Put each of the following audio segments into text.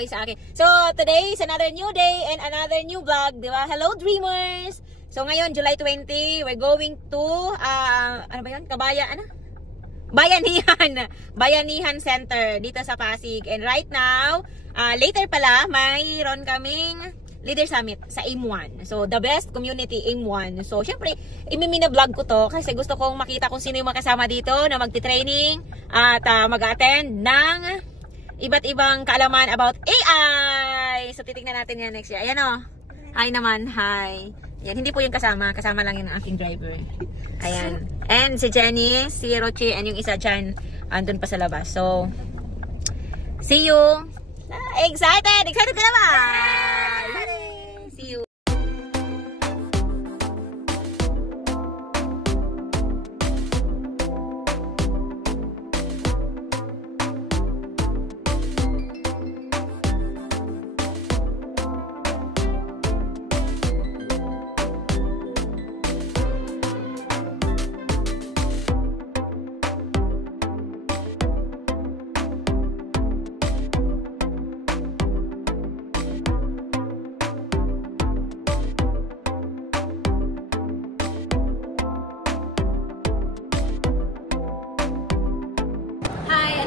away sa akin. So, today is another new day and another new vlog, di ba? Hello, dreamers! So, ngayon, July 20, we're going to, ano ba yun? Bayanihan Center dito sa Pasig. And right now, later pala, mayroon kaming Leader Summit sa AIM1. So, the best community, AIM1. So, syempre, imimina-vlog ko to kasi gusto kong makita kung sino yung makasama dito na magti-training at mag-attend ng iba't ibang kaalaman about AI. So, titignan natin yan next year. Ayan o. Hi naman. Hi. Yan, hindi po yung kasama. Kasama lang yung aking driver. Ayan. And si Jenny, si Rochi, and yung isa dyan, andun pa sa labas. So, see you. Excited! Excited ka naman! See you!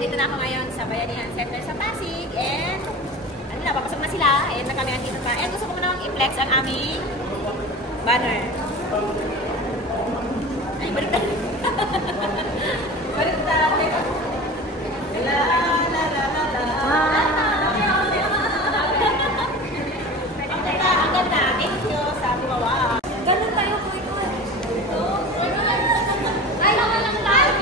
Dito na ako ngayon sa Bayanihan Center sa Pasig and ano na, papasok na sila and na kami andito pa and gusto ko namang i-flex ang aming banner. Ay, balik na. Balik na. La la la la la. Ang ganda. Thank you sa bumawa. Ganun tayo po ito. Ay, naman lang tayo.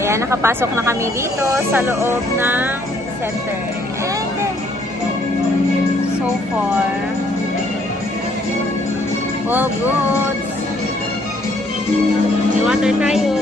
Ayan, nakapasok na kami dito sa loob ng center. And so far, all good. May water tayo.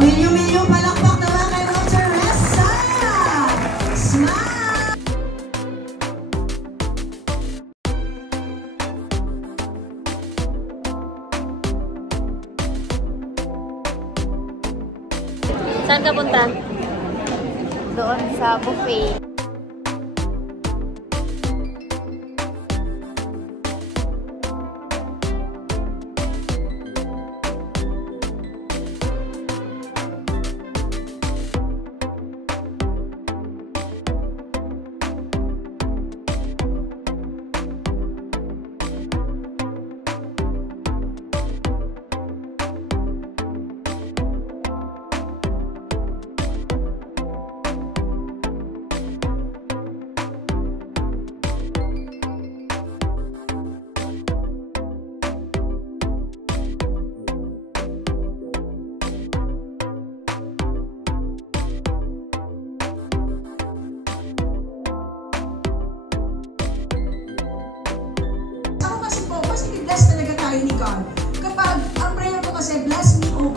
Milyo palakpak naman kay Dr. Ressa! Smile! Saan ka punta? Doon sa buffet.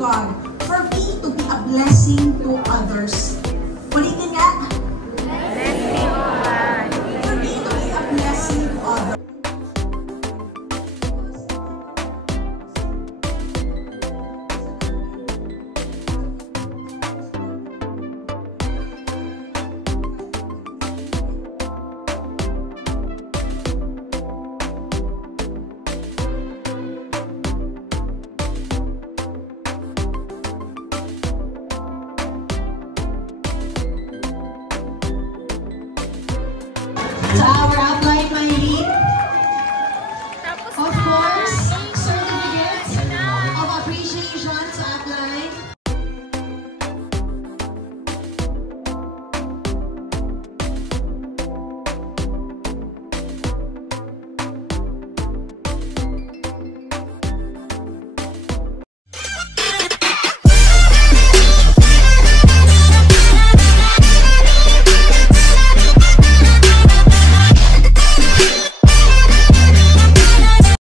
God. For me to be a blessing to others. Ulitin nga. Blessing of God. For me to be a blessing to others. To our